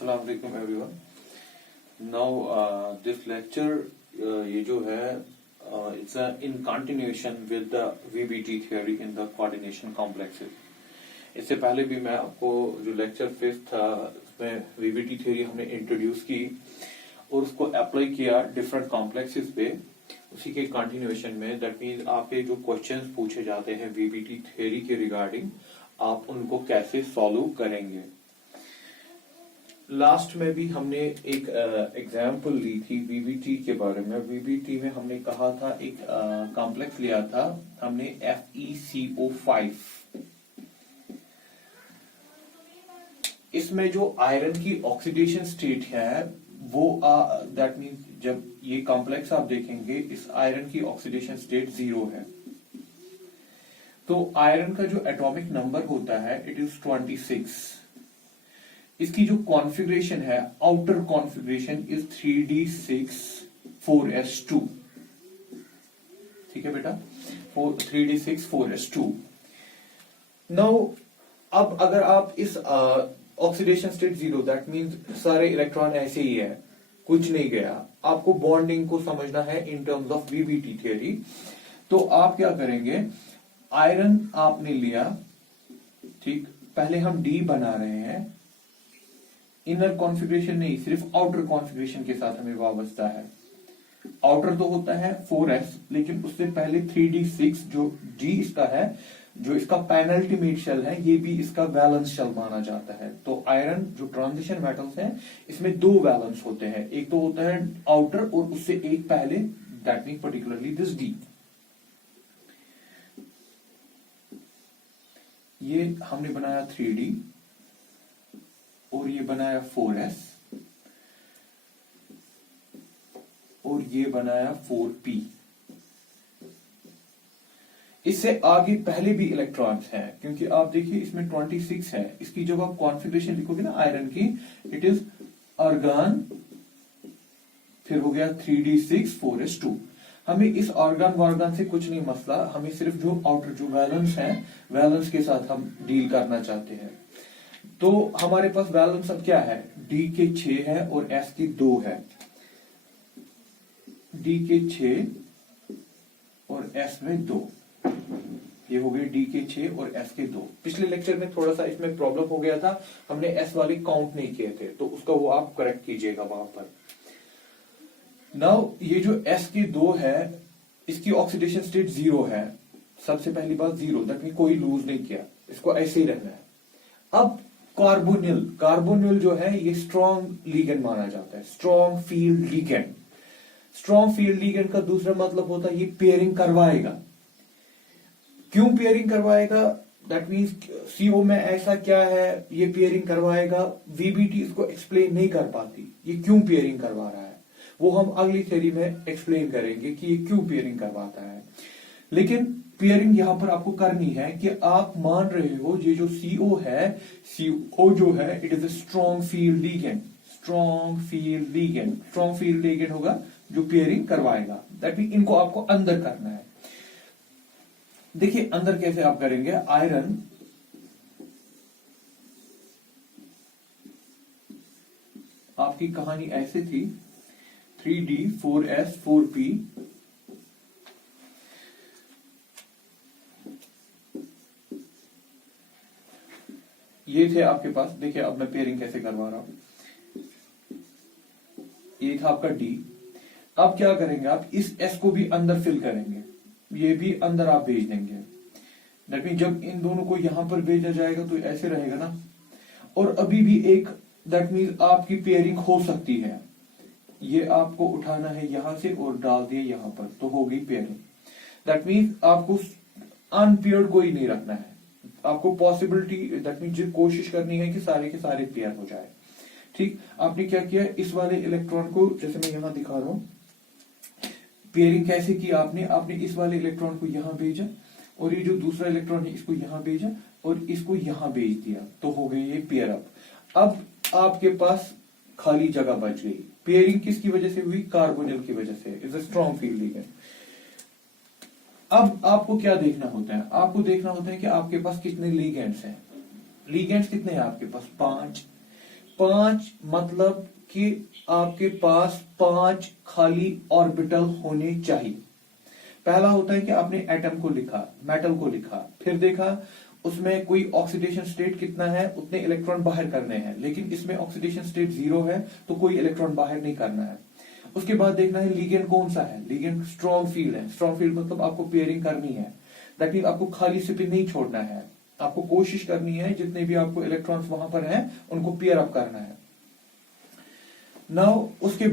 Assalamu alaikum everyone. Now this lecture ये जो है it's in continuation with the VBT theory in the coordination complexes. इससे पहले भी मैं आपको जो लेक्चर 5 था उसमें VBT theory हमने इंट्रोड्यूस की और उसको अप्लाई किया डिफरेंट कॉम्प्लेक्सेस पे. उसी के कंटिन्यूएशन में दैट मीन्स आपके जो क्वेश्चंस पूछे जाते हैं VBT theory के रिगार्डिंग आप उनको कैसे सॉल्व करेंगे. लास्ट में भी हमने एक एग्जाम्पल ली थी VBT के बारे में. VBT में हमने कहा था एक कॉम्प्लेक्स लिया था हमने FeCO5. इसमें जो आयरन की ऑक्सीडेशन स्टेट है वो दैट मीन्स जब ये कॉम्प्लेक्स आप देखेंगे इस आयरन की ऑक्सीडेशन स्टेट 0 है. तो आयरन का जो एटॉमिक नंबर होता है इट इज 26. इसकी जो कॉन्फ़िगरेशन है outer configuration is 3d6 4s2. ठीक है बेटा, 3d6 4s2. नाउ अब अगर आप इस ऑक्सीडेशन स्टेट 0 दैट मींस सारे इलेक्ट्रॉन ऐसे ही है, कुछ नहीं गया. आपको बॉन्डिंग को समझना है in terms of VBT theory. तो आप क्या करेंगे, आयरन आपने लिया, ठीक, पहले हम D बना रहे हैं. इनर कॉन्फ़िगरेशन नहीं, सिर्फ आउटर कॉन्फ़िगरेशन के साथ हमें वाबस्ता है. आउटर तो होता है 4s लेकिन उससे पहले 3d6 जो D इसका है, जो इसका पेनल्टीमेट शेल है, ये भी इसका वैलेंस शेल माना जाता है. तो आयरन जो ट्रांजिशन मेटल्स हैं इसमें दो वैलेंस होते हैं. एक तो होता है आउटर और उससे एक पहले, that mean particularly this D. ये हमने बनाया 3d और ये बनाया 4s और ये बनाया 4p. इससे आगे पहले भी इलेक्ट्रॉन्स हैं क्योंकि आप देखिए इसमें 26 है. इसकी जब आप कॉन्फ़िगरेशन लिखोगे ना आयरन की, इट इज आर्गन, फिर हो गया 3d6 4s2. हमें इस ऑर्गन वार्गन से कुछ नहीं मसला, हमें सिर्फ जो आउटर जो वैलेंस है वैलेंस के साथ हम डील करना चाहते हैं. तो हमारे पास वैलेंस अब क्या है, D के 6 है और S की 2 है. D के 6 और S में 2, ये हो गए D के 6 और S के 2. पिछले लेक्चर में थोड़ा सा इसमें प्रॉब्लम हो गया था, हमने S वाले काउंट नहीं किए थे, तो उसका वो आप करेक्ट कीजिएगा वहां पर. नाउ ये जो S की 2 है इसकी ऑक्सीडेशन स्टेट 0 है. सबसे पहली बात 0, दैट मीन कोई लूज नहीं किया, इसको ऐसे ही रहना है. अब कार्बोनिल जो है ये स्ट्रॉन्ग लीगेंड माना जाता है, strong field ligand. Strong field ligand का दूसरा मतलब होता है ये पेयरिंग करवाएगा. क्यों पेयरिंग करवाएगा, दैट मींस CO में ऐसा क्या है ये पेयरिंग करवाएगा. VBT इसको एक्सप्लेन नहीं कर पाती ये क्यों पेयरिंग करवा रहा है, वो हम अगली थ्योरी में एक्सप्लेन करेंगे कि ये क्यों पेयरिंग करवाता है. लेकिन पेयरिंग यहां पर आपको करनी है कि आप मान रहे हो ये जो CO है, CO जो है it is a strong field ligand. Strong field ligand होगा जो पेयरिंग करवाएगा. दैट मीन इनको आपको अंदर करना है. देखिए अंदर कैसे आप करेंगे. आयरन आपकी कहानी ऐसे थी 3d 4s 4p. ये थे आपके पास. देखिए अब मैं पेयरिंग कैसे करवा रहा हूं. ये था आपका D. अब क्या करेंगे आप, इस S को भी अंदर फिल करेंगे, ये भी अंदर आप भेज देंगे. दैट मीन जब इन दोनों को यहां पर भेजा जाएगा तो ऐसे रहेगा ना. और अभी भी एक दैट मीन आपकी पेयरिंग हो सकती है. ये आपको उठाना है यहां से और डाल दिए यहां पर, तो हो गई पेयरिंग. दैट मीन आपको अनपेयर्ड कोई नहीं रखना है. आपको पॉसिबिलिटी दैट मीन कोशिश करनी है कि सारे के सारे पेयर हो जाए. ठीक, आपने क्या किया, इस वाले इलेक्ट्रॉन को जैसे मैं यहां दिखा रहा हूं, पेयरिंग कैसे की आपने इस वाले इलेक्ट्रॉन को यहां भेजा और ये जो दूसरा इलेक्ट्रॉन है इसको यहां भेजा और इसको यहां भेज दिया, तो हो गई ये पेयर अप. अब आपके पास खाली जगह बच गई. पेयरिंग किसकी वजह से हुई, कार्बोनिल की वजह से. Is a strong field ligand. अब आपको क्या देखना होता है, आपको देखना होता है कि आपके पास कितने लीगेंड्स हैं. लीगेंड्स कितने हैं आपके पास, 5 मतलब कि आपके पास 5 खाली ऑर्बिटल होने चाहिए। पहला होता है कि आपने एटम को लिखा, मेटल को लिखा, फिर देखा उसमें कोई ऑक्सीडेशन स्टेट कितना है, उतने इलेक्ट्रॉन बाहर करने हैं, लेकिन इसमें ऑक्सीडेशन स्टेट 0 है तो कोई इलेक्ट्रॉन बाहर नहीं करना है। उसके बाद देखना है लिगेंड कौन सा है, लिगेंड स्ट्रॉन्ग फील्ड है, स्ट्रॉन्ग फील्ड मतलब आपको पेयरिंग करनी है, दैट मीन आपको खाली स्पिन नहीं छोड़ना है, आपको कोशिश करनी है जितने भी आपको इलेक्ट्रॉन्स वहां पर हैं उनको पेयर अप करना है। नाउ उसके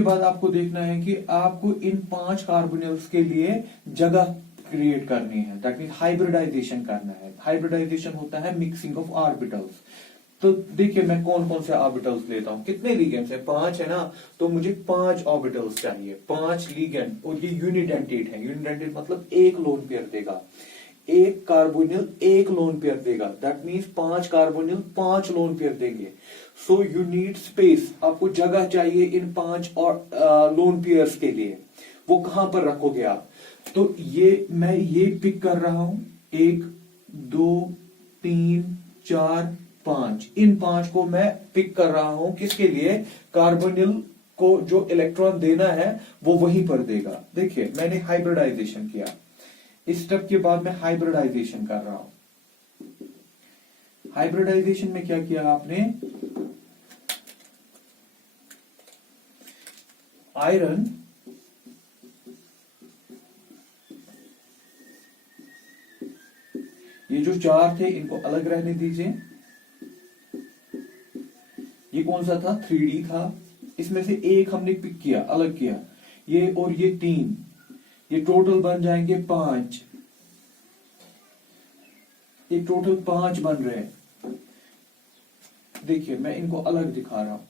बाद आपको देखना है कि आपको इन 5 कार्बोनिल्स के लिए जगह क्रिएट करनी है, दैट मीन हाइब्रिडाइजेशन करना है। हाइब्रिडाइजेशन होता है मिक्सिंग ऑफ ऑर्बिटल्स। तो देखिए मैं कौन कौन से ऑर्बिटल्स लेता हूं, कितने लिगेंड्स है, 5 है ना, तो मुझे 5 ऑर्बिटल्स चाहिए, 5 लिगेंड, और ये यूनिडेंटेट है। यूनिडेंटेट मतलब एक लोन पेयर देगा, एक कार्बोनिल एक लोन पेयर देगा, that means 5 carbonyl 5 lone pair देंगे। सो यू नीड स्पेस, आपको जगह चाहिए इन 5 और लोन पेयर्स के लिए। वो कहां पर रखोगे आप, तो मैं ये पिक कर रहा हूं, 1 2 3 4 5, इन 5 को मैं पिक कर रहा हूं, किसके लिए, कार्बोनिल को जो इलेक्ट्रॉन देना है वो वहीं पर देगा। देखिए मैंने हाइब्रिडाइजेशन किया, इस स्टेप के बाद मैं हाइब्रिडाइजेशन कर रहा हूं। हाइब्रिडाइजेशन में क्या किया आपने, आयरन ये जो 4 थे इनको अलग रहने दीजिए। ये कौन सा था, 3D था, इसमें से एक हमने पिक किया, अलग किया, ये और ये 3, ये टोटल बन जाएंगे 5, ये टोटल 5 बन रहे हैं। देखिए मैं इनको अलग दिखा रहा हूं,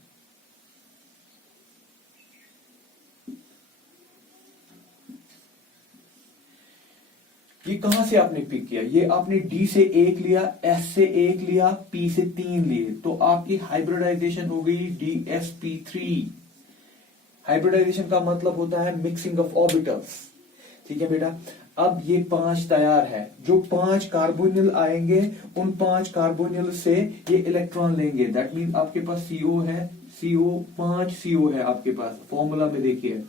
ये कहां से आपने पिक किया, ये आपने D से 1 लिया, S से 1 लिया, P से 3 लिए, तो आपकी हाइब्रिडाइजेशन हो गई DsP3। हाइब्रिडाइजेशन का मतलब होता है मिक्सिंग ऑफ ऑर्बिटल्स। ठीक है बेटा, अब ये 5 तैयार है, जो 5 कार्बोनिल आएंगे उन 5 कार्बोनिल से ये इलेक्ट्रॉन लेंगे, दैट मीन आपके पास CO है, CO 5 CO है आपके पास, फॉर्मूला में देखिए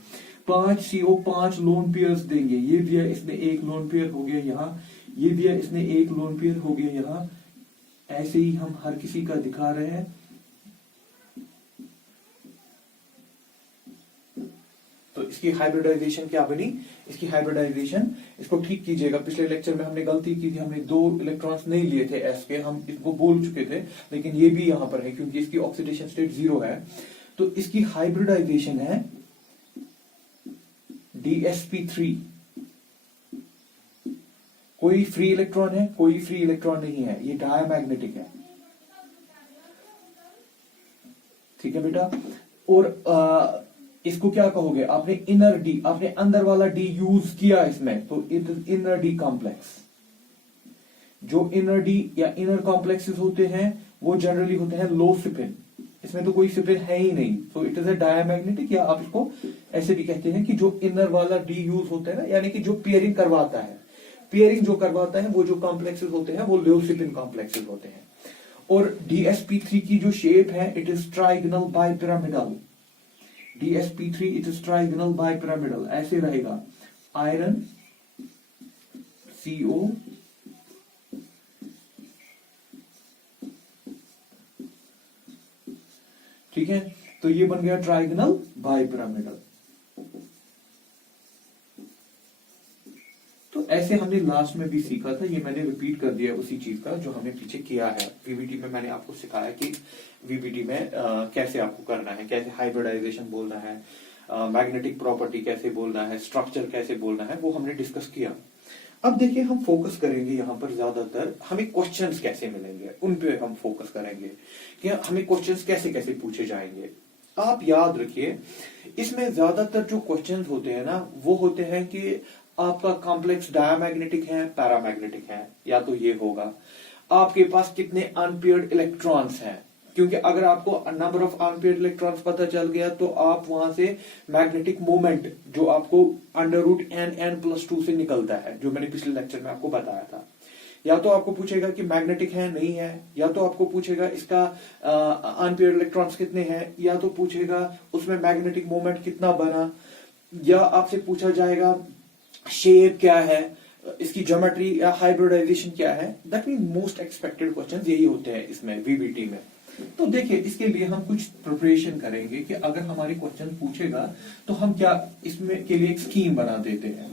5 CO 5 लोन पेयर्स देंगे। ये दिया इसने एक लोन पेयर हो गया यहाँ, ये दिया इसने एक लोन पेयर हो गया यहाँ, ऐसे ही हम हर किसी का दिखा रहे हैं। तो इसकी हाइब्रिडाइजेशन क्या बनी, इसकी हाइब्रिडाइजेशन, इसको ठीक कीजिएगा, पिछले लेक्चर में हमने गलती की थी, हमने 2 इलेक्ट्रॉन्स नहीं लिए थे S के, हम इसको बोल चुके थे, लेकिन ये भी यहां पर है क्योंकि इसकी ऑक्सीडेशन स्टेट 0 है। तो इसकी हाइब्रिडाइजेशन है DsP3। कोई फ्री इलेक्ट्रॉन है, कोई फ्री इलेक्ट्रॉन नहीं है, ये डायमैग्नेटिक है। ठीक है बेटा, और इसको क्या कहोगे, आपने इनर D, आपने अंदर वाला D यूज किया इसमें, तो it is inner D complex. जो इनर D या इनर कॉम्प्लेक्सेस होते हैं वो जनरली होते हैं लो स्पिन, इसमें तो कोई स्पिन है ही नहीं, तो इट इज अ डायमैग्नेटिक, या आप इसको ऐसे भी कहते हैं कि जो इनर वाला D यूज होता है ना, यानी कि जो पेयरिंग करवाता है, पेयरिंग जो करवाता है वो जो कॉम्प्लेक्सेस होते हैं वो लो स्पिन कॉम्प्लेक्सेस होते हैं। और DsP3 की जो शेप है it is trigonal bipyramidal, DsP3 it is trigonal bipyramidal, ऐसे रहेगा, आयरन CO ठीक है, तो ये बन गया ट्राइगोनल बाइपिरामिडल। तो ऐसे हमने लास्ट में भी सीखा था, ये मैंने रिपीट कर दिया उसी चीज का जो हमने पीछे किया है। VBT में मैंने आपको सिखाया कि VBT में कैसे आपको करना है, कैसे हाइब्रिडाइजेशन बोलना है, मैग्नेटिक प्रॉपर्टी कैसे बोलना है, स्ट्रक्चर कैसे बोलना है, वो हमने डिस्कस किया। अब देखिए हम फोकस करेंगे यहाँ पर, ज्यादातर हमें क्वेश्चंस कैसे मिलेंगे उन पे हम फोकस करेंगे कि हमें क्वेश्चंस कैसे कैसे पूछे जाएंगे। आप याद रखिए इसमें ज्यादातर जो क्वेश्चंस होते हैं ना वो होते हैं कि आपका कॉम्प्लेक्स डायमैग्नेटिक है, पैरामैग्नेटिक है, या तो ये होगा आपके पास कितने अनपेयर्ड इलेक्ट्रॉन्स हैं, क्योंकि अगर आपको नंबर ऑफ अनपेयर्ड इलेक्ट्रॉन्स पता चल गया तो आप वहां से मैग्नेटिक मोमेंट जो आपको √n n+2 से निकलता है, जो मैंने पिछले लेक्चर में आपको बताया था, या तो आपको पूछेगा कि मैग्नेटिक है नहीं है, या तो आपको पूछेगा इसका अनपेयर्ड इलेक्ट्रॉन्स कितने हैं, या तो पूछेगा उसमें मैग्नेटिक मोमेंट कितना बना, या आपसे पूछा जाएगा शेप क्या है, इसकी ज्योमेट्री या हाइब्रिडाइजेशन क्या है। That mean most expected questions यही होते हैं इसमें वीबीटी में। तो देखिए इसके लिए हम कुछ प्रिपरेशन करेंगे कि अगर हमारे क्वेश्चन पूछेगा तो हम क्या इसमें के लिए एक स्कीम बना देते हैं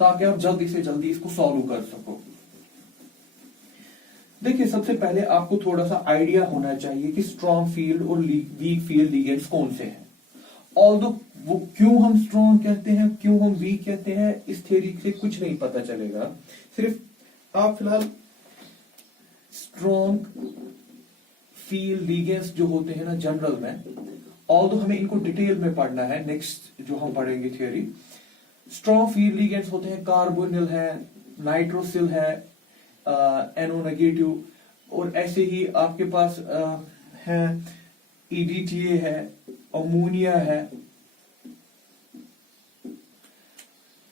ताकि आप जल्दी से जल्दी इसको सॉल्व कर सको। देखिए सबसे पहले आपको थोड़ा सा आइडिया होना चाहिए कि स्ट्रॉन्ग फील्ड और वीक फील्ड लिगेंड्स कौन से हैं। ऑल्दो वो क्यों हम स्ट्रॉन्ग कहते हैं, क्यों हम वीक कहते हैं, इस थ्योरी से कुछ नहीं पता चलेगा। सिर्फ आप फिलहाल स्ट्रॉन्ग फील्ड लिगेंड्स जो होते हैं ना जनरल में, ऑल्दो हमें इनको डिटेल में पढ़ना है नेक्स्ट जो हम पढ़ेंगे थ्योरी। स्ट्रॉन्ग फील्ड लिगेंड्स होते हैं कार्बोनिल है, नाइट्रोसिल है, एनो नेगेटिव, और ऐसे ही आपके पास है ईडीटीए है, अमोनिया है।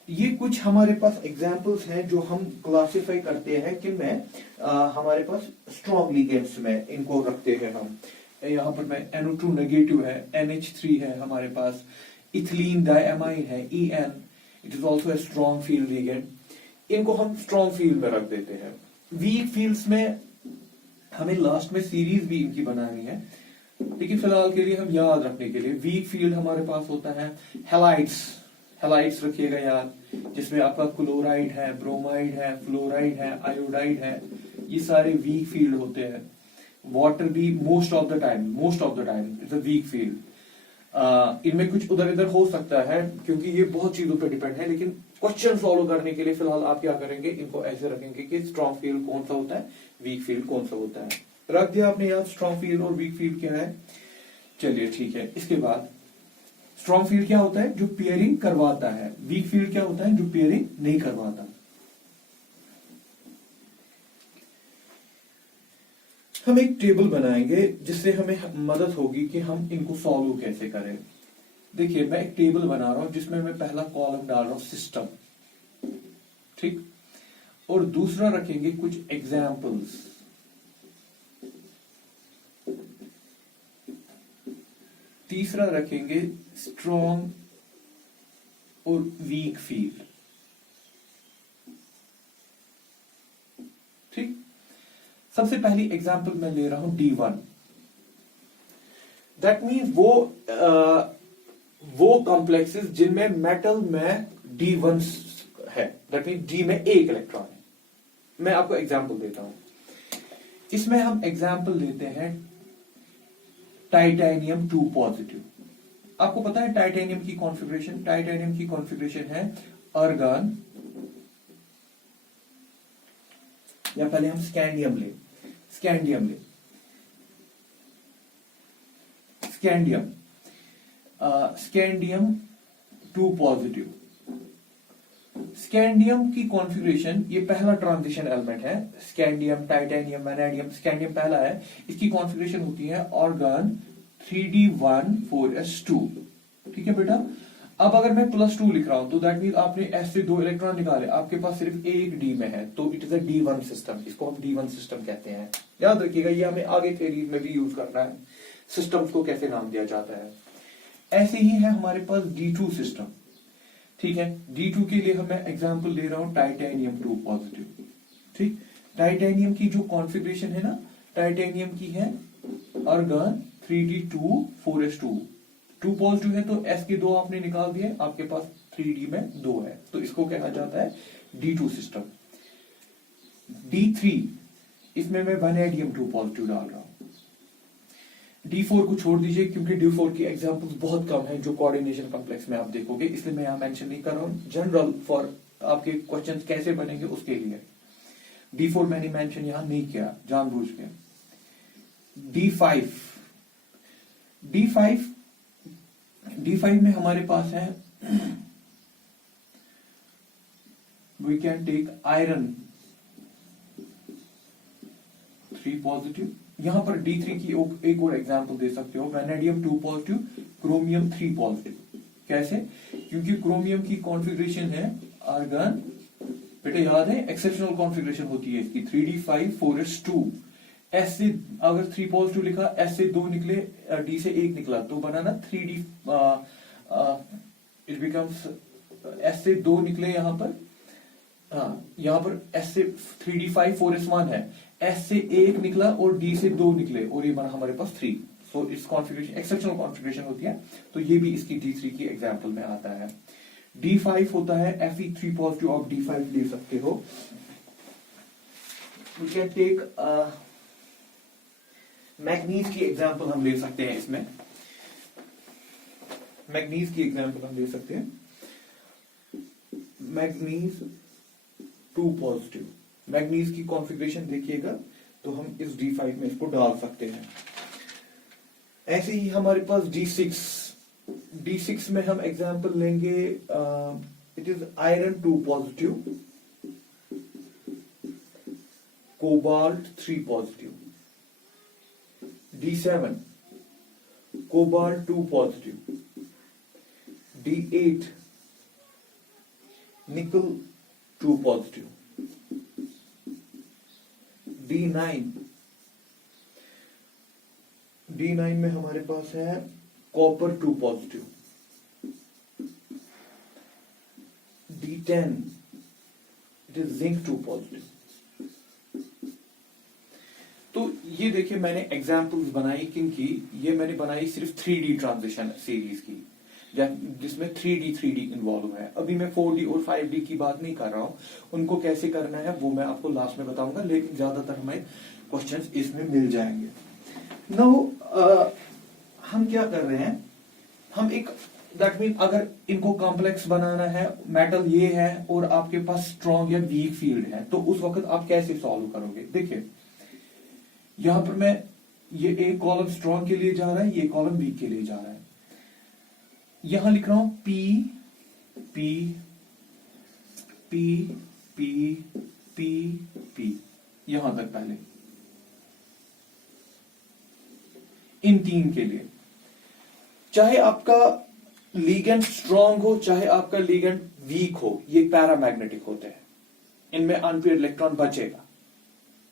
ये कुछ हमारे पास एग्जाम्पल्स हैं जो हम क्लासिफाई करते हैं कि मैं हमारे पास स्ट्रॉन्ग लिगेंड्स में इनको रखते हैं हम। यहाँ पर मैं NO2 नेगेटिव है, NH3 है हमारे पास, इथिलीन डाइअमाइन है EN, it is also a strong field ligand. इनको हम स्ट्रॉन्ग फील्ड में रख देते हैं। वीक फील्ड्स में हमें लास्ट में सीरीज भी इनकी बनानी है, लेकिन फिलहाल के लिए हम याद रखने के लिए वीक फील्ड हमारे पास होता है हैलाइड्स। हैलाइड्स रखिएगा याद, जिसमें आपका क्लोराइड है, ब्रोमाइड है, फ्लोराइड है, आयोडाइड है, ये सारे वीक फील्ड होते हैं। वाटर भी most of the time it's a weak field. इनमें कुछ उधर इधर हो सकता है क्योंकि ये बहुत चीजों पे डिपेंड है, लेकिन क्वेश्चन सॉल्व करने के लिए फिलहाल आप क्या करेंगे, इनको ऐसे रखेंगे कि स्ट्रॉन्ग फील्ड कौन सा होता है, वीक फील्ड कौन सा होता है। रख दिया आपने याद स्ट्रॉन्ग फील्ड और वीक फील्ड क्या है। चलिए ठीक है, इसके बाद स्ट्रॉन्ग फील्ड क्या होता है, जो पेयरिंग करवाता है। वीक फील्ड क्या होता है, जो पेयरिंग नहीं करवाता। हम एक टेबल बनाएंगे जिससे हमें मदद होगी कि हम इनको सॉल्व कैसे करें। देखिए मैं एक टेबल बना रहा हूं जिसमें मैं पहला कॉलम डाल रहा हूं सिस्टम, ठीक, और दूसरा रखेंगे कुछ एग्जाम्पल्स। तीसरा रखेंगे स्ट्रॉन्ग और वीक फील्ड, ठीक। सबसे पहली एग्जांपल मैं ले रहा हूं D1। दैट मीन्स वो कॉम्प्लेक्सेस जिनमें मेटल में D1 है, दैट मीन्स D में एक इलेक्ट्रॉन है। मैं आपको एग्जांपल देता हूं। इसमें हम एग्जांपल लेते हैं टाइटेनियम 2 पॉजिटिव। आपको पता है टाइटेनियम की कॉन्फ़िगरेशन, टाइटेनियम की कॉन्फ़िगरेशन है आर्गन, या पहले हम स्कैंडियम ले, स्कैंडियम 2 पॉजिटिव। स्कैंडियम की कॉन्फ़िगरेशन, ये पहला ट्रांजिशन एलिमेंट है, स्कैंडियम, टाइटेनियम, वैनेडियम, स्कैंडियम पहला है। इसकी कॉन्फ़िगरेशन होती है ऑर्गन 3d1,4s2, ठीक है बेटा। अब अगर मैं +2 लिख रहा हूं तो दैट मीन आपने S से 2 इलेक्ट्रॉन निकाले, आपके पास सिर्फ एक D में है, तो it is a D1 system. इसको हम D1 सिस्टम कहते हैं। याद रखिएगा, ये हमें आगे थ्योरीज में भी यूज करना है, सिस्टम्स को कैसे नाम दिया जाता है। ऐसे ही है हमारे पास D2 सिस्टम, ठीक है। D2 के लिए मैं एग्जांपल ले रहा हूं टाइटेनियम 2 पॉजिटिव, ठीक। टाइटेनियम की जो कॉन्फ़िगरेशन है ना, टाइटेनियम की है आर्गन 3d2,4s2, 2 पॉजिटिव है तो S के 2 आपने निकाल दिए, आपके पास 3d में 2 है, तो इसको कहा जाता है D2 सिस्टम। D3, इसमें मैं वैनेडियम 2 पॉजिटिव डाल रहा हूं। D4 को छोड़ दीजिए क्योंकि D4 की एग्जांपल्स बहुत कम है जो कोऑर्डिनेशन कॉम्प्लेक्स में आप देखोगे, इसलिए मैं यहां मेंशन नहीं कर रहा हूं। जनरल फॉर आपके क्वेश्चंस कैसे बनेंगे उसके लिए D4 मैंने मेंशन यहां नहीं किया जानबूझ के। D5 में हमारे पास है, we can take iron 3 positive. यहां पर D3 की एक और एग्जांपल दे सकते हो, वैनेडियम 2 पॉजिटिव, क्रोमियम 3 पॉजिटिव। कैसे? क्योंकि क्रोमियम की कॉन्फ़िगरेशन है आर्गन बेटा याद है एक्सेप्शनल कॉन्फ़िगरेशन होती है इसकी 3d5 4s2। एस से अगर 3 पॉजिटिव लिखा, एस से 2 निकले, डी से 1 निकला तो बना ना 3d, इट बिकम्स एस से 2 निकले यहां पर, यहां पर एस से 3d5 4s1 है, एस से 1 निकला और डी से 2 निकले और ये बना हमारे पास 3। सो इस कॉन्फ़िगरेशन एक्सेप्शनल कॉन्फ़िगरेशन होती है, तो ये भी इसकी D3 की एग्जांपल में आता है। D5 होता है Fe3 पॉजिटिव, आप D5 ले सकते हो। वी कैन टेक मैग्नीज की एग्जांपल हम ले सकते हैं इसमें, मैग्नीज की एग्जांपल हम ले सकते हैं। मैग्नीज 2 पॉजिटिव, मैग्नीज की कॉन्फ़िगरेशन देखिएगा तो हम इस D5 में इसको डाल सकते हैं। ऐसे ही हमारे पास D6 में हम एग्जांपल लेंगे, it is iron 2 positive, cobalt 3 positive. D7 cobalt 2 positive. D8 निकल 2 पॉजिटिव। D9 में हमारे पास है copper 2 positive. D10 it is zinc 2 positive. तो ये देखिए मैंने एग्जांपल्स बनाई किनकी, ये मैंने बनाई सिर्फ 3D ट्रांजिशन सीरीज की, जिसमें 3D इन्वॉल्व है। अभी मैं 4D और 5D की बात नहीं कर रहा हूं, उनको कैसे करना है वो मैं आपको लास्ट में बताऊंगा, लेकिन ज्यादातर हमें क्वेश्चंस इसमें मिल जाएंगे। नाउ हम क्या कर रहे हैं, हम एक दैट मीन अगर इनको कॉम्प्लेक्स बनाना है, मेटल ये है और आपके पास स्ट्रॉन्ग या वीक फील्ड है, तो उस वक्त आप कैसे सॉल्व करोगे। देखिए यहां पर मैं ये एक कॉलम स्ट्रॉन्ग के लिए जा रहा है, ये कॉलम वीक के लिए जा रहा है। यहां लिख रहा हूं P P P P P P, यहां तक पहले इन 3 के लिए। चाहे आपका लिगेंड स्ट्रॉन्ग हो चाहे आपका लिगेंड वीक हो, ये पैरामैग्नेटिक होते हैं, इनमें अनपेयर्ड इलेक्ट्रॉन बचेगा।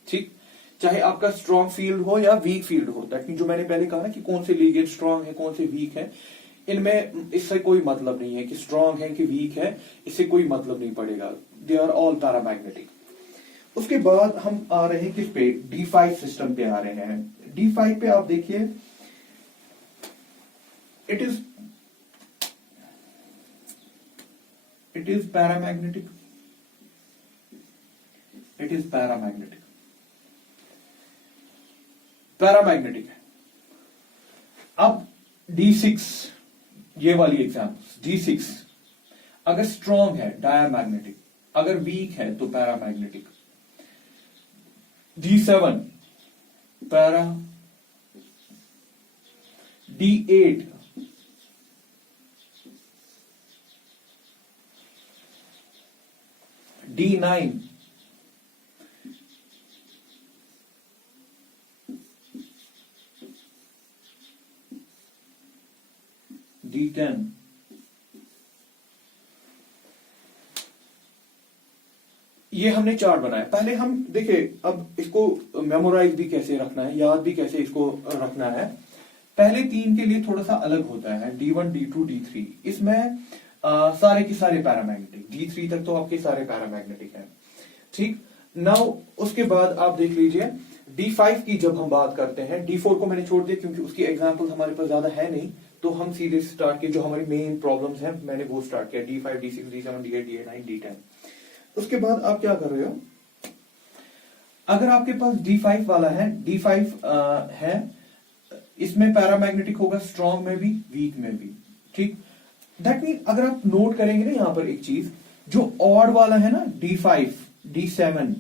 ठीक, चाहे आपका स्ट्रॉन्ग फील्ड हो या वीक फील्ड हो, दैट मीन जो मैंने पहले कहा ना कि कौन से लिगेंड स्ट्रॉन्ग है कौन से वीक है, इनमें इससे कोई मतलब नहीं है कि स्ट्रॉन्ग है कि वीक है, इससे कोई मतलब नहीं पड़ेगा, दे आर ऑल पैरामैग्नेटिक। उसके बाद हम आ रहे हैं किस पे, D5 सिस्टम पे आ रहे हैं। D5 पे आप देखिए it is paramagnetic, it is paramagnetic, paramagnetic है। अब D6, ये वाली एग्जाम्पल्स, D6 अगर स्ट्रॉन्ग है डायामैग्नेटिक, अगर वीक है तो paramagnetic. D7 para, D8 D9 D10 ये हमने चार्ट बनाया। पहले हम देखिए अब इसको मेमोराइज भी कैसे रखना है, याद भी कैसे इसको रखना है। पहले 3 के लिए थोड़ा सा अलग होता है, D1 D2 D3, इसमें सारे के सारे पैरामैग्नेटिक, D3 तक तो आपके सारे पैरामैग्नेटिक हैं। ठीक, नाउ उसके बाद आप देख लीजिए D5 की जब हम बात करते हैं, D4 को मैंने छोड़ दिया क्योंकि उसकी एग्जांपल हमारे पास ज्यादा है नहीं, तो हम सीधे स्टार्ट किए जो हमारी मेन प्रॉब्लम्स हैं मैंने वो स्टार्ट किया, D5 D6 D7 D8 D8 9 D10। उसके बाद आप क्या कर रहे हो, अगर आपके पास D5 वाला है, D5 है, इसमें पैरामैग्नेटिक होगा स्ट्रॉन्ग में भी वीक में भी। ठीक, दैट मीन अगर आप नोट करेंगे ना यहां पर एक चीज, जो ऑड वाला है ना D5 D7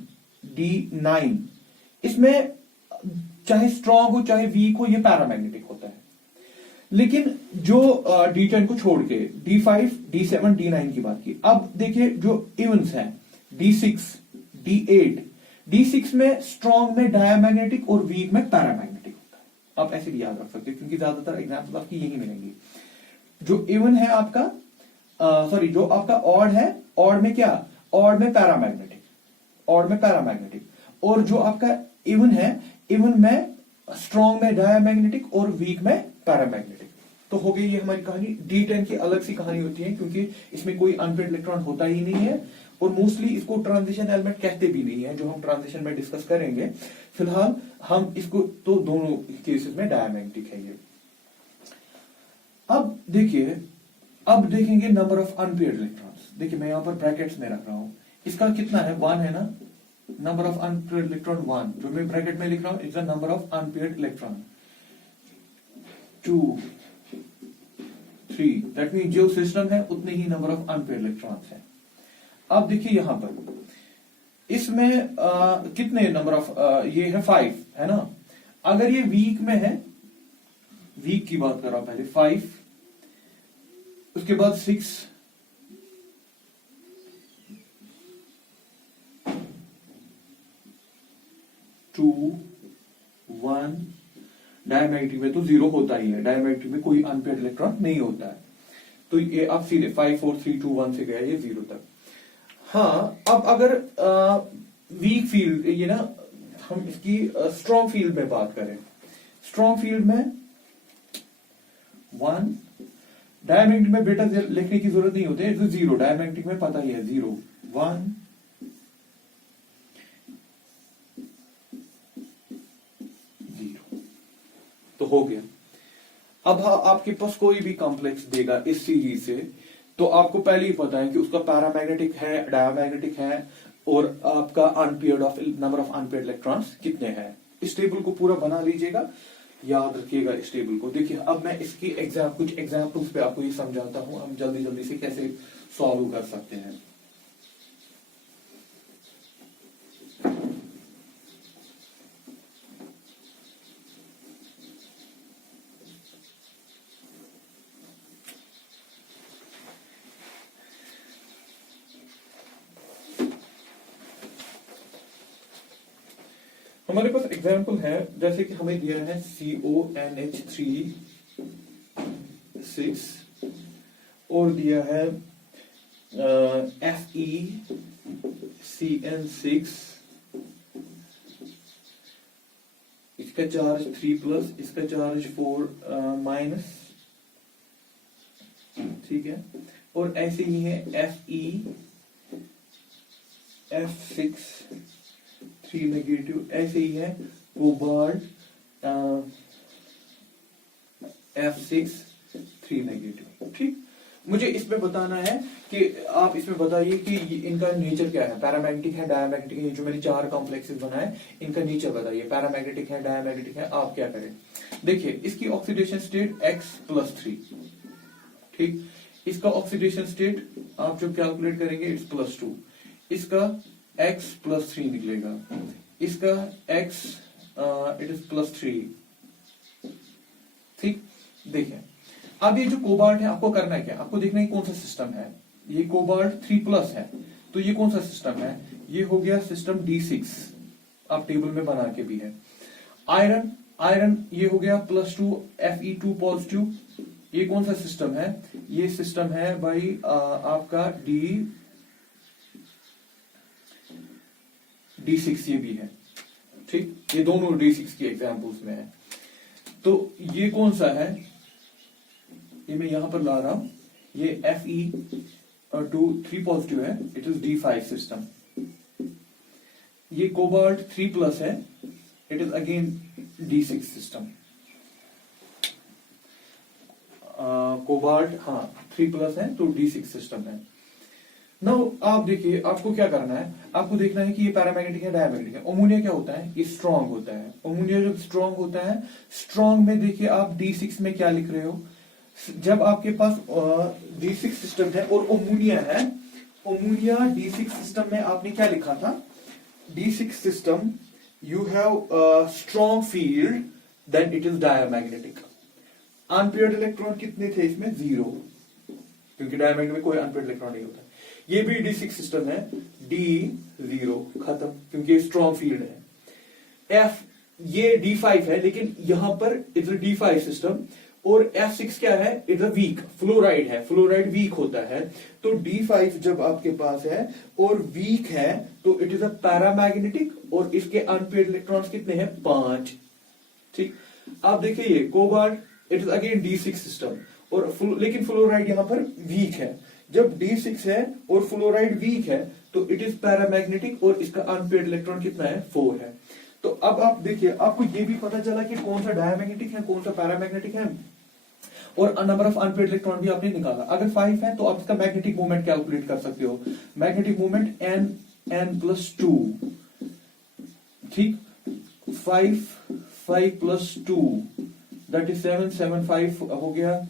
D9, इसमें चाहे स्ट्रॉन्ग हो चाहे वीक हो ये पैरामैग्नेटिक होता है। लेकिन जो D10 को छोड़ के D5 D7 D9 की बात की, अब देखिए जो इवन्स हैं D6 D8, D6 में स्ट्रॉन्ग में डायामैग्नेटिक और वीक में पैरामैग्नेटिक होता है। आप ऐसे भी याद रख सकते हो क्योंकि ज्यादातर एग्जाम्पल आपकी यही मिलेंगी। जो इवन है आपका, सॉरी जो आपका ऑड है, ऑड में क्या, ऑड में पैरामैग्नेटिक, ऑड में पैरामैग्नेटिक, और जो आपका इवन है, इवन में स्ट्रॉन्ग में डायमैग्नेटिक और वीक में पैरामैग्नेटिक। तो हो गई ये हमारी कहानी। D10 की अलग सी कहानी होती है क्योंकि इसमें कोई अनपेड इलेक्ट्रॉन होता ही नहीं है और मोस्टली इसको ट्रांजिशन एलिमेंट कहते भी नहीं है, जो हम ट्रांजिशन में डिस्कस करेंगे। फिलहाल हम इसको तो दोनों केसेस में डायमैग्नेटिक है ये। अब देखिए, अब देखेंगे नंबर ऑफ अनपेयर्ड इलेक्ट्रॉन्स। देखिए मैं यहां पर ब्रैकेट्स में रख रहा हूं, इसका कितना है, 1 है ना, नंबर ऑफ अनपेयर्ड इलेक्ट्रॉन 1, जो मैं ब्रैकेट में लिख रहा हूं is the number of unpaired electron. 2 3, that mean जो सिस्टम है उतने ही नंबर ऑफ अनपेयर्ड इलेक्ट्रॉन्स है। अब देखिए यहां पर इसमें कितने नंबर ऑफ, ये है 5 है ना। अगर ये वीक में है, वीक की बात कर रहा हूं पहले, 5, उसके बाद 6, 2 1, डायमैग्नेटिक में तो 0 होता ही है, डायमैग्नेटिक में कोई अनपेयर्ड इलेक्ट्रॉन नहीं होता है। तो ये आप सीधे 5 4 3 2 1 से गया ये 0 तक। हाँ, अब अगर वीक फील्ड, ये ना हम इसकी स्ट्रॉन्ग फील्ड में बात करें, स्ट्रॉन्ग फील्ड में 1, डायमैग्नेटिक में बेटा लिखने की जरूरत नहीं होती है, तो 0, डायमैग्नेटिक में पता ही है 0 1 0, तो हो गया। अब आपके पास कोई भी कॉम्प्लेक्स देगा इस सीरीज से, तो आपको पहले ही पता है कि उसका पैरामैग्नेटिक है, डायमैग्नेटिक है, और आपका unpaired of number of unpaired electrons कितने हैं। इस टेबल को पूरा बना लीजिएगा, याद रखिएगा इस टेबल को। देखिए अब मैं इसकी कुछ एग्जांपल्स पे आपको ये समझाता हूं, हम जल्दी जल्दी से कैसे सॉल्व कर सकते हैं। हमारे पास एग्जाम्पल है, जैसे कि हमें दिया है CONH3 6 और दिया है FeCN6, इसका चार्ज 3+, इसका चार्ज 4-, ठीक है। और ऐसे ही है F6 3 नेगेटिव, ऐसे ही है कोबाल्ट F6 3 नेगेटिव। ठीक, मुझे इसमें बताना है कि आप इसमें बताइए कि इनका नेचर क्या है, पैरामैग्नेटिक है, डायमैग्नेटिक है। जो मैंने 4 कॉम्प्लेक्सेस बनाए, इनका नेचर बताइए, पैरामैग्नेटिक है, डायमैग्नेटिक है, आप क्या करें। देखिए इसकी ऑक्सीडेशन स्टेट X+3, ठीक, इसका ऑक्सीडेशन स्टेट आप जो कैलकुलेट करेंगे इट्स +2, इसका X+3 निकलेगा, इसका X इट इज +3, ठीक। देखिए अब ये जो कोबाल्ट है, आपको करना है क्या, आपको देखना है कौन सा सिस्टम है। ये कोबाल्ट 3+ है, तो ये कौन सा सिस्टम है, ये हो गया सिस्टम D6, आप टेबल में बना के भी है। आयरन, आयरन ये हो गया +2 Fe2 पॉजिटिव, ये कौन सा सिस्टम है, ये सिस्टम है भाई आपका D6, ये भी है, ठीक। ये दोनों D6 की एग्जांपल्स में है। तो ये कौन सा है, ये मैं यहां पर ला रहा हूं, ये Fe2 3 पॉजिटिव है, इट इज D5 सिस्टम। ये कोबाल्ट 3+ है, it is again D6 system. Cobalt हाँ 3+ है, तो D6 सिस्टम है। नाउ आप देखिए, आपको क्या करना है, आपको देखना है कि ये पैरामैग्नेटिक है, डायमैग्नेटिक है। अमोनिया क्या होता है, ये स्ट्रांग होता है। अमोनिया जब स्ट्रांग होता है, स्ट्रांग में देखिए आप D6 में क्या लिख रहे हो, जब आपके पास D6 सिस्टम है और अमोनिया है, अमोनिया D6 सिस्टम में आपने क्या लिखा था, D6 system you have strong field, then it is diamagnetic. Unpaired electron कितने थे इसमें, 0, क्योंकि डायमैग्नेट में कोई अनपेयर्ड इलेक्ट्रॉन नहीं होता। ये भी D6 सिस्टम है, D0 खत्म, क्योंकि स्ट्रॉन्ग फील्ड है। F ये D5 है, लेकिन यहां पर इट्स D5 सिस्टम, और F6 क्या है, इट्स अ वीक, फ्लोराइड है, फ्लोराइड वीक होता है। तो D5 जब आपके पास है और वीक है तो इट इज अ पैरामैग्नेटिक और इसके अनपेयर्ड इलेक्ट्रॉन्स कितने हैं, 5। ठीक, आप देखिए ये cobalt it is again D6 system और लेकिन फ्लोराइड यहां पर वीक है। जब D6 है और फ्लोराइड वीक है तो इट इज पैरामैग्नेटिक और इसका अनपेयर्ड इलेक्ट्रॉन कितना है, 4 है। तो अब आप देखिए, आपको ये भी पता चला कि कौन सा डायमैग्नेटिक है, कौन सा पैरामैग्नेटिक है, और नंबर ऑफ अनपेयर्ड इलेक्ट्रॉन भी आपने निकाला। अगर 5 है तो आप इसका मैग्नेटिक मोमेंट कैलकुलेट कर सकते हो, मैग्नेटिक मोमेंट n+2। ठीक, 5 + 2 दैट इज 7, 7 5 हो गया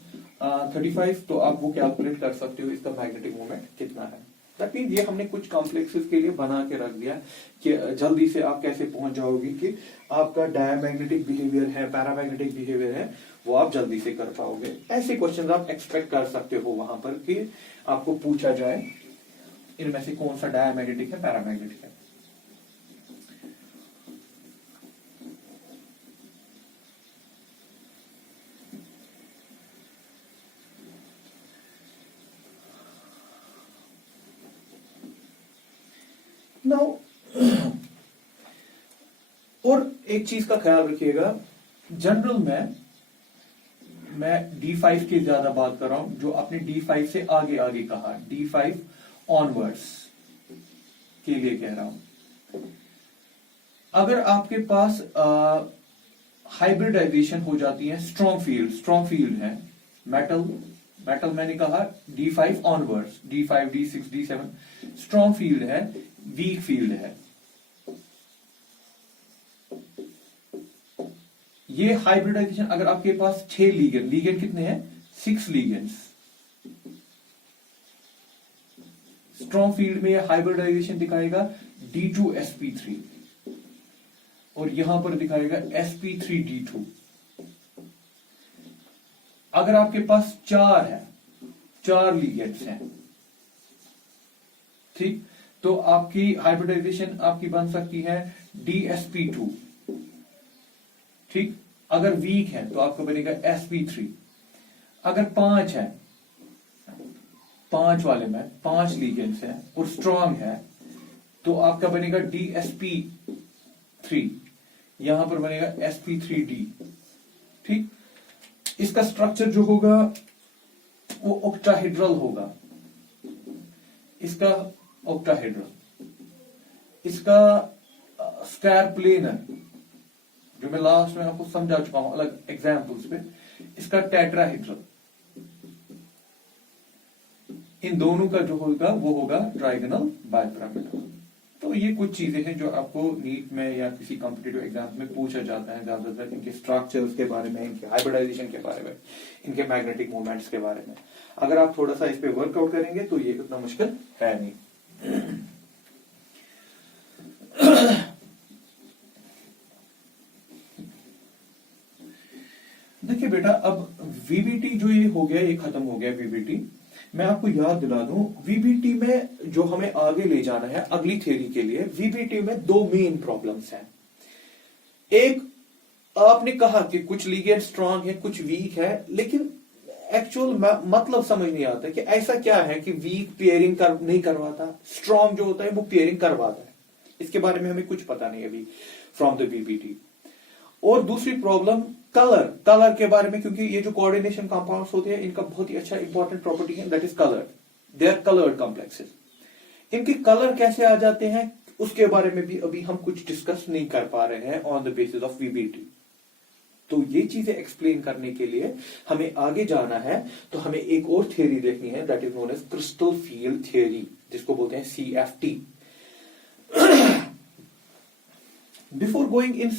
35। तो आप वो कैलकुलेट कर सकते हो इसका मैग्नेटिक मोमेंट कितना है। दैट मीन ये हमने कुछ कॉम्प्लेक्सेस के लिए बना के रख दिया कि जल्दी से आप कैसे पहुंच जाओगे कि आपका डायमैग्नेटिक बिहेवियर है, पैरामैग्नेटिक बिहेवियर है, वो आप जल्दी से कर पाओगे। ऐसे क्वेश्चंस आप एक्सपेक्ट कर सकते हो वहां पर कि आपको पूछा जाए इनमें से कौन सा डायमैग्नेटिक है, पैरामैग्नेटिक है। नाउ और एक चीज का ख्याल रखिएगा, जनरल में मैं D5 की ज्यादा बात कर रहा हूं, जो आपने D5 से आगे आगे कहा, D5 ऑनवर्ड्स के लिए कह रहा हूं। अगर आपके पास हाइब्रिडाइजेशन हो जाती है, स्ट्रॉन्ग फील्ड है, मेटल मैंने कहा D5 onwards, D5 D6 D7 strong field है, वीक फील्ड है, ये हाइब्रिडाइजेशन अगर आपके पास 6 लीगेंड कितने हैं, 6 लीगेंड्स, स्ट्रॉन्ग फील्ड में ये हाइब्रिडाइजेशन दिखाएगा D2sp3 और यहां पर दिखाएगा sp3d2। अगर आपके पास 4 लीगेंड्स हैं, ठीक, तो आपकी हाइब्रिडाइजेशन आपकी बन सकती है DsP2। ठीक, अगर वीक है तो आपका बनेगा sp3। अगर 5 है, 5 वाले में 5 लीगेंड्स हैं और स्ट्रॉन्ग है तो आपका बनेगा DsP3, यहां पर बनेगा sp3d। ठीक, इसका स्ट्रक्चर जो होगा वो ऑक्टाहेड्रल होगा, इसका ऑक्टाहेड्रल, इसका स्क्वायर प्लेनर, जो मैं लास्ट में आपको समझा चुका हूं अलग एग्जाम्पल्स पे, इसका टेट्राहेड्रल। इन दोनों का जो होगा वो होगा ट्राइगोनल बाइपिरामिडल। तो ये कुछ चीजें हैं जो आपको नीट में या किसी कॉम्पिटिटिव एग्जाम में पूछा जाता है ज्यादातर, इनके स्ट्रक्चर्स के बारे में, इनके हाइब्रिडाइजेशन के बारे में, इनके मैग्नेटिक मोमेंट्स के बारे में। अगर आप थोड़ा सा इस पे वर्कआउट करेंगे तो ये उतना मुश्किल है नहीं। देखिए बेटा, अब वीबीटी जो ये हो गया, ये खत्म हो गया वीबीटी। मैं आपको याद दिला दूं, वीबीटी में जो हमें आगे ले जाना है अगली थ्योरी के लिए, वीबीटी में 2 मेन प्रॉब्लम्स हैं। एक, आपने कहा कि कुछ लिगेंड स्ट्रांग है, कुछ वीक है, लेकिन एक्चुअल मतलब समझ नहीं आता कि ऐसा क्या है कि वीक पेयरिंग नहीं करवाता, स्ट्रांग जो होता है वो पेयरिंग करवाता है। इसके बारे में हमें कुछ पता नहीं अभी फ्रॉम द वीबीटी। और दूसरी प्रॉब्लम कलर के बारे में, क्योंकि ये जो कोऑर्डिनेशन कंपाउंड्स होते हैं इनका बहुत ही अच्छा इंपॉर्टेंट प्रॉपर्टी है, that is colour, they are coloured complexes. इनके कलर कैसे आ जाते हैं उसके बारे में भी अभी हम कुछ डिस्कस नहीं कर पा रहे हैं on the basis of VBT. तो ये चीजें एक्सप्लेन करने के लिए हमें आगे जाना है, तो हमें एक और थ्योरी देखनी है, that is known as crystal field theory, जिसको बोलते हैं CFT। Before going in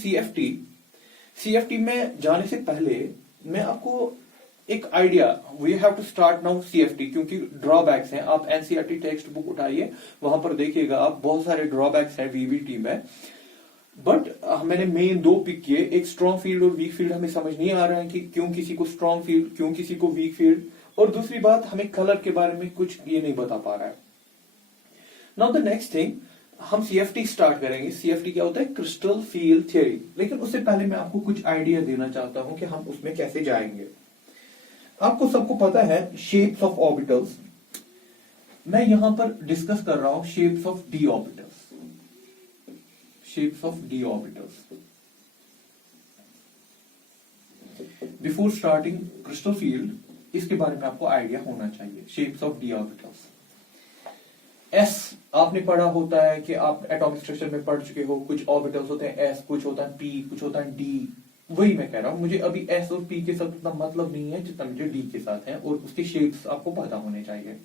CFT में जाने से पहले मैं आपको एक idea, we have to start now CFT, क्योंकि ड्रॉबैक्स हैं। आप NCERT टेक्स्ट बुक उठाइए, वहां पर देखिएगा आप, बहुत सारे ड्रॉबैक्स हैं वीबीटी में। बट मैंने मेन 2 पिक किए, एक स्ट्रॉन्ग फील्ड और वीक फील्ड। हमें समझ नहीं आ रहा है कि क्यों किसी को स्ट्रॉन्ग फील्ड, क्यों किसी को वीक फील्ड, और दूसरी बात हमें कलर के बारे में कुछ ये नहीं बता पा रहा है। नाउ द नेक्स्ट थिंग, हम CFT स्टार्ट करेंगे। CFT क्या होता है, क्रिस्टल फील्ड थ्योरी। लेकिन उससे पहले मैं आपको कुछ आइडिया देना चाहता हूं कि हम उसमें कैसे जाएंगे। आपको सबको पता है शेप्स ऑफ ऑर्बिटल्स। मैं यहां पर डिस्कस कर रहा हूं shapes of D orbitals. Shapes of D orbitals. Before starting crystal field इसके बारे में आपको आइडिया होना चाहिए। Shapes of D orbitals. S आपने पढ़ा होता है कि आप एटॉमिक स्ट्रक्चर में पढ़ चुके हो, कुछ ऑर्बिटल्स होते हैं एस, कुछ होता है पी, कुछ होता है डी। वही मैं कह रहा हूं, मुझे अभी एस और पी के साथ उतना मतलब नहीं है जितना मुझे डी के साथ है, और उसके शेप्स आपको पता होने चाहिए।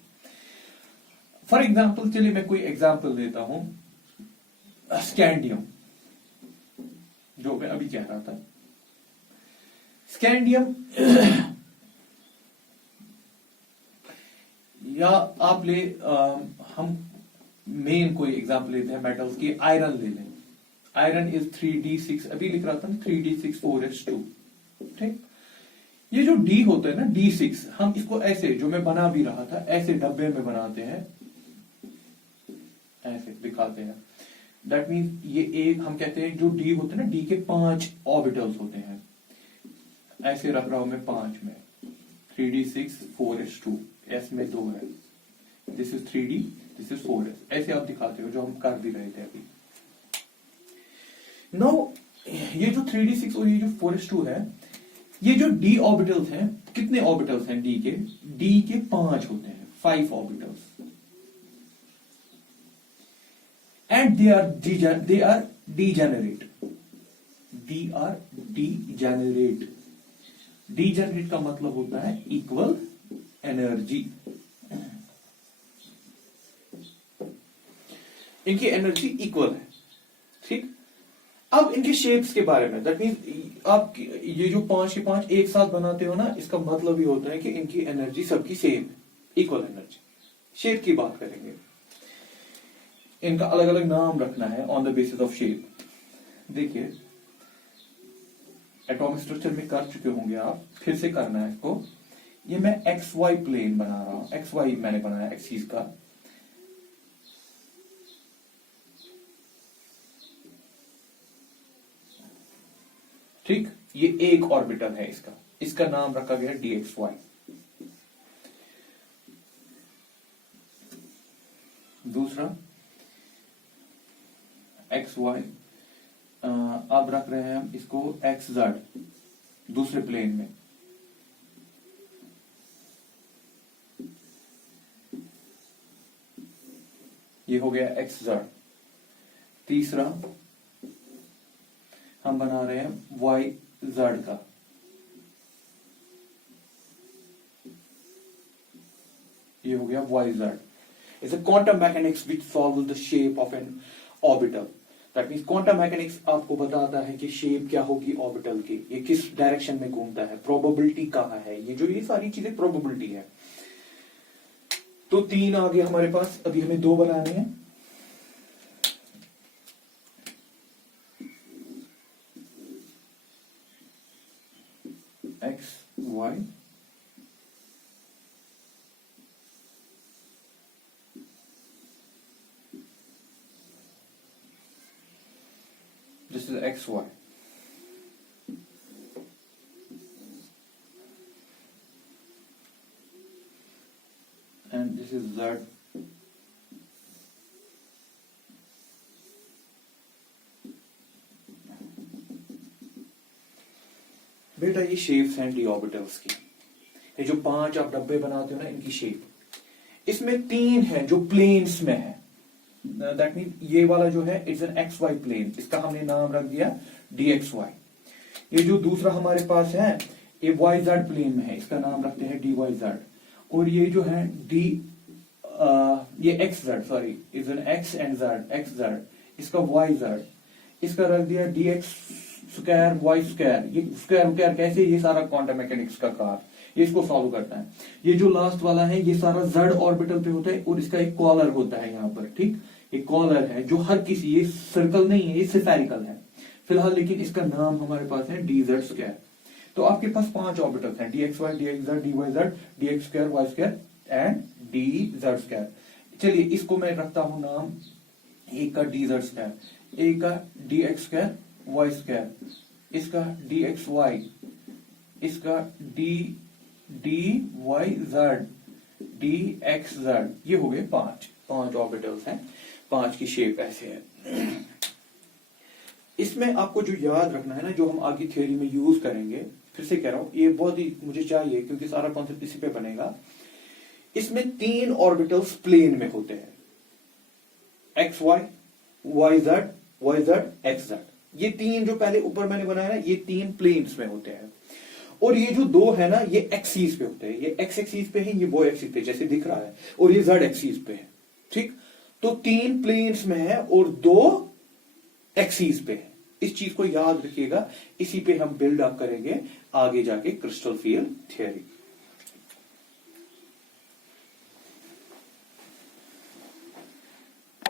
फॉर एग्जाम्पल, चलिए मैं कोई एग्जाम्पल देता हूं, स्कैंडियम, जो मैं अभी कह रहा था। स्कैंडियम या आप ले हम मेन कोई एग्जाम्पल लेते हैं मेटल्स की, आयरन ले लें। आयरन इज 3d6, अभी लिख रहा था 3d6 4s2, ठीक। ये जो डी होता है ना, d6, हम इसको ऐसे, जो मैं बना भी रहा था, ऐसे डब्बे में बनाते हैं, ऐसे दिखाते हैं। दैट मीन्स ये एक, हम कहते हैं जो डी होते हैं ना, डी के 5 ऑर्बिटल्स होते हैं। ऐसे रख रहा हूं मैं 5 में, 3d6 4s2, एस में 2 है, this is 3d, this is 4s, ऐसे आप दिखाते हो, जो हम कर भी रहे थे अभी। नाउ ये जो 3d6 और ये जो 4s2 है, ये जो डी ऑर्बिटल्स हैं, कितने ऑर्बिटल्स हैं डी के? डी के 5 होते हैं, 5 orbitals, and they are degenerate. Degenerate का मतलब होता है इक्वल एनर्जी। इनकी एनर्जी इक्वल है, ठीक। अब इनके शेप्स के बारे में, दैट मीन्स आप ये जो 5 के 5 एक साथ बनाते हो ना, इसका मतलब ये होता है कि इनकी एनर्जी सबकी सेम, इक्वल एनर्जी। शेप की बात करेंगे, इनका अलग अलग नाम रखना है on the basis of shape. देखिए, एटॉमिक स्ट्रक्चर में कर चुके होंगे आप, फिर से करना है इसको। ये मैं एक्स वाई प्लेन बना रहा हूं, एक्स वाई मैंने बनाया एक्सिस का। ठीक, ये एक ऑर्बिटल है इसका, इसका नाम रखा गया dxy। दूसरा xy, अब रख रहे हैं हम इसको xz, दूसरे प्लेन में। ये हो गया xz। तीसरा हम बना रहे हैं yz का, ये हो गया yz। It's a quantum mechanics which solve the shape of N orbital. That means quantum mechanics आपको बताता है कि शेप क्या होगी ऑर्बिटल की, ये किस डायरेक्शन में घूमता है, प्रोबेबिलिटी कहाँ है, ये सारी चीजें प्रोबेबिलिटी है। तो 3 आगे हमारे पास, अभी हमें 2 बनाने हैं। X y, this is xy, and this is z, बेटा ये शेप्स हैं डी ऑर्बिटल्स की। ये जो 5 आप डब्बे बनाते हो ना, इनकी शेप, इसमें 3 है जो प्लेन्स में है। दैट मीन ये वाला जो है it's an x y plane, इसका हमने नाम रख दिया dxy। ये जो दूसरा हमारे पास है, ये yz प्लेन में है, इसका नाम रखते हैं dyz। और ये जो है ये xz, sorry, is an x and z, xz, इसका yz, इसका रख दिया dx स्क्वायर y स्क्वायर। ये स्क्वायर कैसे, ये सारा क्वांटम मैकेनिक्स का कार, ये इसको सॉल्व करता है। ये जो लास्ट वाला है, ये सारा z ऑर्बिटल पे होता है, और इसका एक कॉलर होता है यहाँ पर, ठीक। ये कॉलर है जो हर किसी, ये सर्कल नहीं है, ये स्फेरिकल है फिलहाल, लेकिन इसका नाम हमारे पास है dz स्क्वायर। तो आपके पास 5 ऑर्बिटल्स हैं, dxy, dxz, dyz, dx square, y square and dz square. चलिए इसको मैं रखता हूं नाम, एक का dz स्क्वायर, एक का dx स्क्वायर, y स्क्वायर, इसका dxy, इसका d y z d x z, ये हो गए पांच ऑर्बिटल्स हैं, 5 की शेप ऐसे है। इसमें आपको जो याद रखना है ना, जो हम आगे थ्योरी में यूज करेंगे, फिर से कह रहा हूं, ये बहुत ही मुझे चाहिए क्योंकि सारा कॉन्सेप्ट इसी पे बनेगा। इसमें 3 ऑर्बिटल्स प्लेन में होते हैं, x y, y z, x z. ये 3 जो पहले ऊपर मैंने बनाया ना, ये 3 प्लेन्स में होते हैं। और ये जो 2 है ना, ये एक्सीस पे होते हैं, ये एक्स एक्सीस पे है, ये वो एक्सीस पे जैसे दिख रहा है, और ये जेड एक्सीस पे है। ठीक, तो 3 प्लेन्स में है और 2 एक्सीस पे है। इस चीज को याद रखिएगा, इसी पे हम बिल्ड अप करेंगे आगे जाके क्रिस्टल फील्ड थ्योरी।